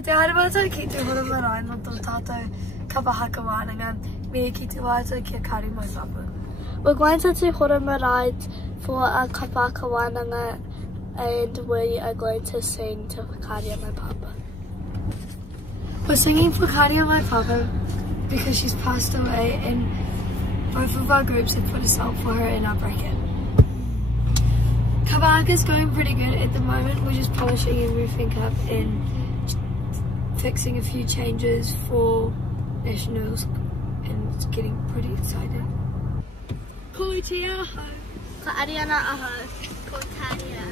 Kei te haere mātou ki Te Hora Marae no tō tātou kapa haka wānanga me ki te wātou ki a kāri mai whapu. We're going to Te Hora Marae for a kapa haka wānanga and we are going to sing to Whakaria mai papa. We're singing for Whakaria mai papa because she's passed away and both of our groups have put a song for her in our bracket. Kapa haka's going pretty good at the moment. We're just polishing everything up and fixing a few changes for nationals and it's getting pretty exciting. Ko te aho. Ka ariana aho. Ko tāria.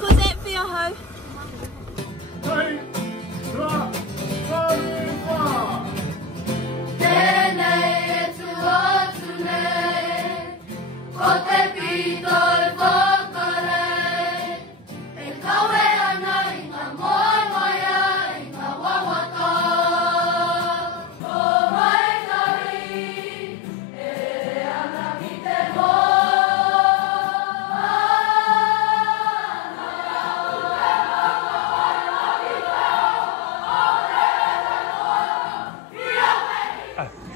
Ko Zephi aho. Te Rārua. Tēnei e tuatu nei, ko Te Pītau Whakarei, e kawe ana I ngā moemoea, I ngā wawata. Ko mai kahi, e re ana ki te moa.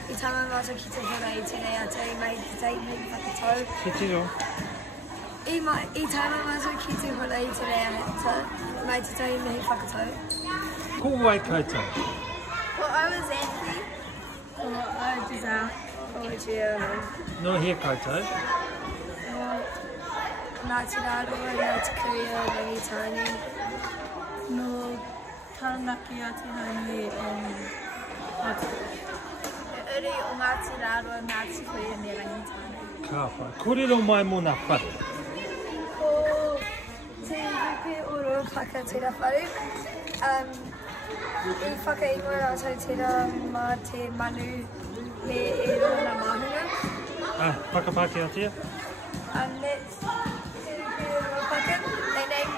I tama mātou ki te hora I tēnei a te mai te Tainui whakatau. Ki tiro. I tama mātou ki te hora I tēnei a hata, mai te Tainui whakatau. Ko wai koutou. Ko awa Zephi. Ko awa Giselle. Ko te aho. No here koutou. Ngāti Rārua, Ngāti Kuria, Rangitāne. No tamariki a te Tainui and Uri o Ngāti Rārua, Ngāti Kuria me Rangitāne. Kapa. Kōrero mai mōna whare. Ko te rupe oro haka tērā wharu. I whakaingoa rātou tērā mā te manu me e rona mahunga. Whakapākehātia. That's te rupe oro haka. They named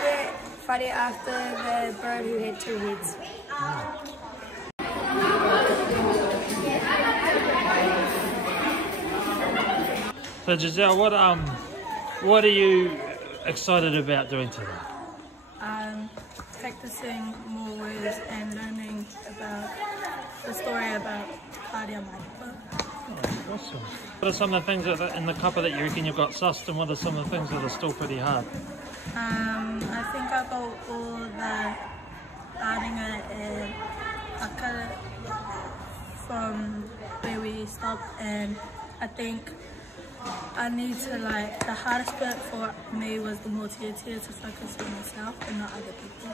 their whare after the bird who had two heads. So Giselle, what are you excited about doing today? Practicing more words and learning about the story about Whakaria mai papa. Oh, awesome. What are some of the things in the kapa that you reckon you've got sussed and what are some of the things that are still pretty hard? I think I got all the wānanga and haka from where we stopped, and I think I need to the hardest bit for me was the motivator to focus on myself and not other people.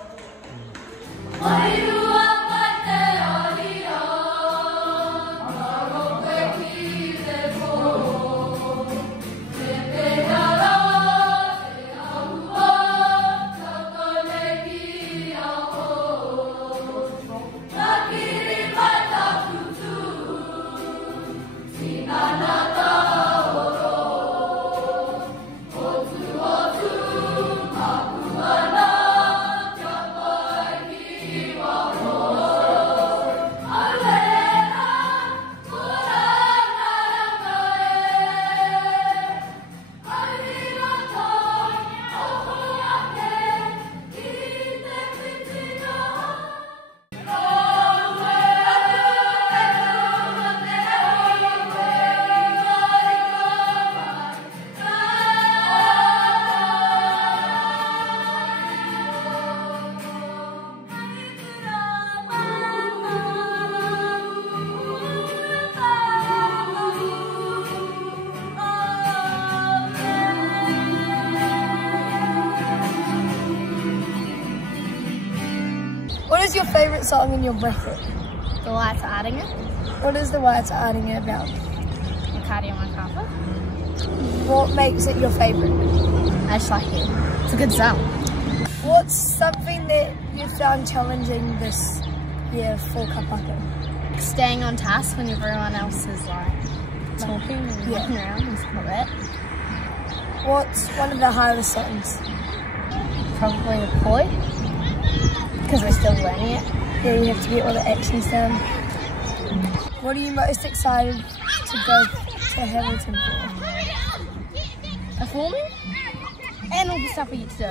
What is your favourite song in your bracket? The Waiata Aringa, What is the Waiata Aringa about? Whakaria mai papa. What makes it your favourite? I just like it. It's a good song. What's something that you found challenging this year for kapa haka? Staying on task when everyone else is talking and walking around and stuff like that. What's one of the hardest songs? Probably the poi, because we're still learning it. Yeah, you have to get all the actions down. What are you most excited to go to Hamilton for? Performing and all the stuff we get to do.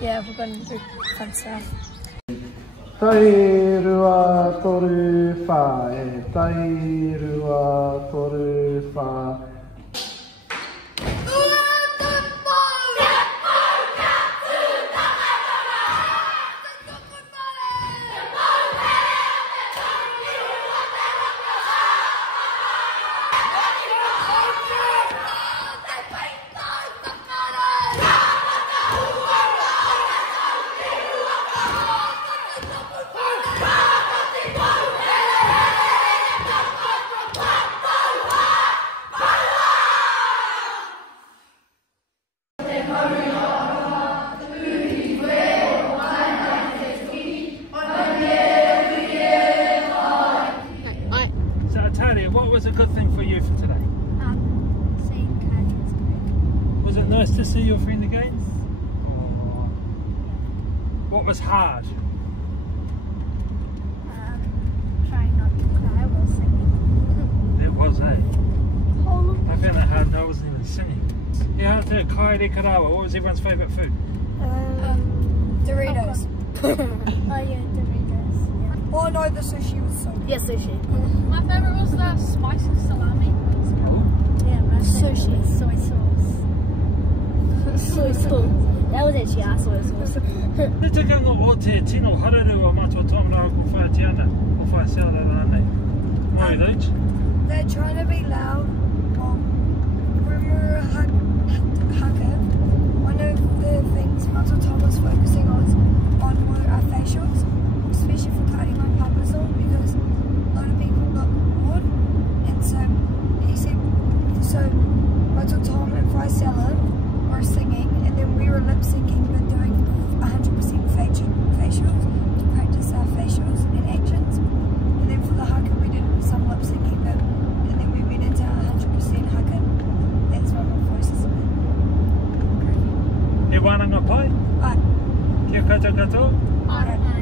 Yeah, we're going to do fun stuff. Tai rua toru wha e tai rua toru wha. What was a good thing for you for today? Seeing Kate. Was it nice to see your friend again? Or what was hard? Trying not to cry while singing. It was, eh? I found it hard and I wasn't even singing. Yeah, Te Hora, what was everyone's favourite food? Doritos. Oh yeah, Doritos. Yeah. Oh no, the sushi was so good. Yeah, sushi. My favourite was the spice of salami. Yeah, my sushi. Soy sauce. Soy sauce. That was actually our soy sauce. Te tikanga o te tino hararu o matua tōmara ko whae te ana, ko whae seara rānei. Moi Leach? They're trying to be loud. When we were haka, one of the things Matua Tom was focusing on were our facials, especially for cutting on papazo, because a lot of people got bored. And so he said, so Matua Tom and Faisella were singing, and then we were lip syncing but doing 100% facials to practice our facials and actions. And then for the haka we did some lip syncing, and then we went into 100% haka. That's what my voice is about. He wānanga pai? Ai. Kia koutou katoa? Ai.